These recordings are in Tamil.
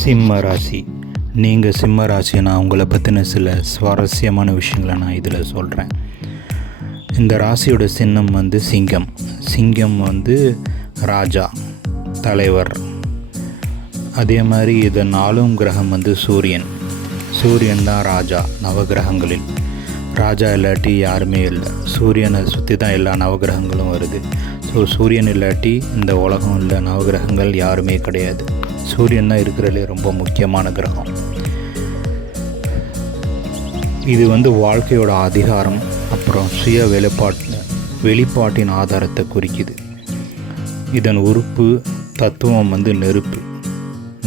சிம்ம ராசி. நீங்கள் சிம்ம ராசினா உங்களை பற்றின சில சுவாரஸ்யமான விஷயங்களை நான் இதில் சொல்கிறேன். இந்த ராசியோட சின்னம் வந்து சிங்கம். சிங்கம் வந்து ராஜா, தலைவர். அதே மாதிரி இதன் ஆளும் கிரகம் வந்து சூரியன். சூரியன் தான் ராஜா நவகிரகங்களில். ராஜா இல்லாட்டி யாருமே இல்லை. சூரியனை சுற்றி தான் எல்லா நவகிரகங்களும் வருது. ஸோ சூரியன் இல்லாட்டி இந்த உலகம் இல்லை, நவகிரகங்கள் யாருமே கிடையாது. சூரியன் தான் இருக்கிறதுலே ரொம்ப முக்கியமான கிரகம். இது வந்து வாழ்க்கையோட அதிகாரம், அப்புறம் சுய வெளிப்பாட்டின் ஆதாரத்தை குறிக்குது. இதன் உறுப்பு தத்துவம் வந்து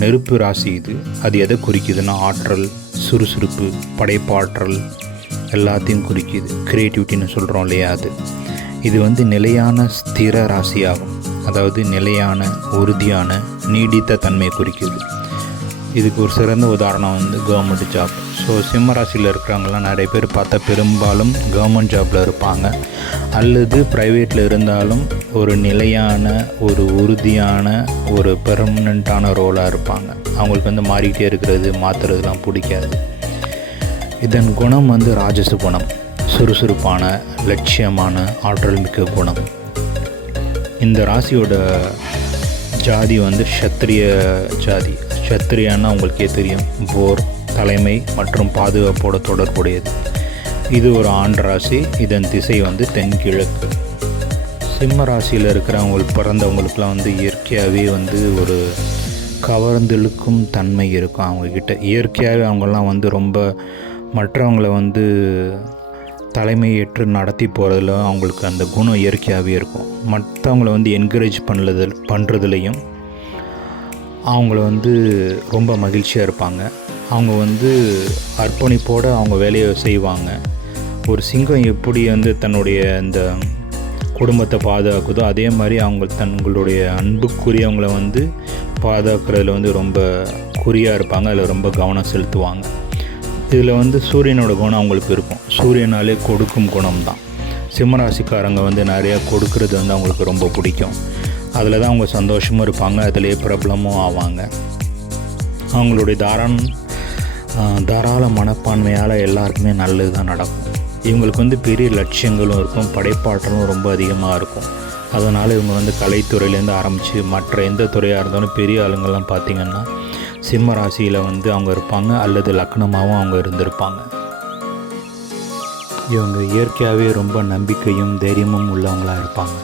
நெருப்பு ராசி இது. அது எதை குறிக்குதுன்னா ஆற்றல், சுறுசுறுப்பு, படைப்பாற்றல் எல்லாத்தையும் குறிக்குது. க்ரியேட்டிவிட்டின்னு சொல்கிறோம் இல்லையா, அது. இது வந்து நிலையான ஸ்திர ராசியாகும். அதாவது நிலையான, உறுதியான, நீடித்த தன்மையை குறிக்குது. இதுக்கு ஒரு சிறந்த உதாரணம் வந்து கவர்மெண்ட் ஜாப். ஸோ சிம்ம ராசியில் இருக்கிறவங்களாம் நிறைய பேர் பார்த்தா பெரும்பாலும் கவர்மெண்ட் ஜாப்பில் இருப்பாங்க, அல்லது ப்ரைவேட்டில் இருந்தாலும் ஒரு நிலையான, ஒரு உறுதியான, ஒரு பெர்மனண்ட்டான ரோலாக இருப்பாங்க. அவங்களுக்கு வந்து மாறிக்கிட்டே இருக்கிறது, மாற்றுறதுலாம் பிடிக்காது. இதன் குணம் வந்து ராஜச குணம். சுறுசுறுப்பான, லட்சியமான, ஆற்றல் மிக்க குணம். இந்த ராசியோட ஜாதி வந்து க்ஷத்ரிய ஜாதி. க்ஷத்ரியான்னா உங்களுக்கே தெரியும், போர், தலைமை மற்றும் பாதுகாப்போட தொடர்புடையது. இது ஒரு ஆண் ராசி. இதன் திசை வந்து தென்கிழக்கு. சிம்ம ராசியில் இருக்கிறவங்களுக்கு பிறந்தவங்களுக்குலாம் வந்து இயற்கையாகவே வந்து ஒரு கவர்ந்திழுக்கும் தன்மை இருக்கும் அவங்கக்கிட்ட. இயற்கையாகவே அவங்கெல்லாம் வந்து ரொம்ப மற்றவங்களை வந்து தலைமை ஏற்று நடத்தி போகிறதுல அவங்களுக்கு அந்த குணம் இயற்கையாகவே இருக்கும். மற்றவங்கள வந்து என்கரேஜ் பண்ணுறதுலையும் அவங்கள வந்து ரொம்ப மகிழ்ச்சியாக இருப்பாங்க. அவங்க வந்து அர்ப்பணிப்போடு அவங்க வேலையை செய்வாங்க. ஒரு சிங்கம் எப்படி வந்து தன்னுடைய இந்த குடும்பத்தை பாதுகாக்குதோ, அதே மாதிரி அவங்க தங்களுடைய அன்புக்குரியவங்களை வந்து பாதுகாக்கிறதுல வந்து ரொம்ப குறியாக இருப்பாங்க. அதில் ரொம்ப கவனம் செலுத்துவாங்க. இதில் வந்து சூரியனோட குணம் அவங்களுக்கு இருக்கும். சூரியனாலே கொடுக்கும் குணம் தான். சிம்மராசிக்காரங்க வந்து நிறையா கொடுக்கறது வந்து அவங்களுக்கு ரொம்ப பிடிக்கும். அதில் தான் அவங்க சந்தோஷமும் இருப்பாங்க, அதிலே பிரபலமும் ஆவாங்க. அவங்களுடைய தாராள மனப்பான்மையால் எல்லாருக்குமே நல்லது தான் நடக்கும். இவங்களுக்கு வந்து பெரிய லட்சியங்களும் இருக்கும், படைப்பாற்றலும் ரொம்ப அதிகமாக இருக்கும். அதனால் இவங்க வந்து கலைத்துறையிலேருந்து ஆரம்பித்து மற்ற எந்த துறையாக இருந்தாலும் பெரிய ஆளுங்கள்லாம் பார்த்திங்கன்னா சிம்ம ராசியில் வந்து அவங்க இருப்பாங்க, அல்லது லக்னமாகவும் அவங்க இருந்திருப்பாங்க. இவங்க இயற்கையாகவே ரொம்ப நம்பிக்கையும் தைரியமும் உள்ளவங்களாக இருப்பாங்க.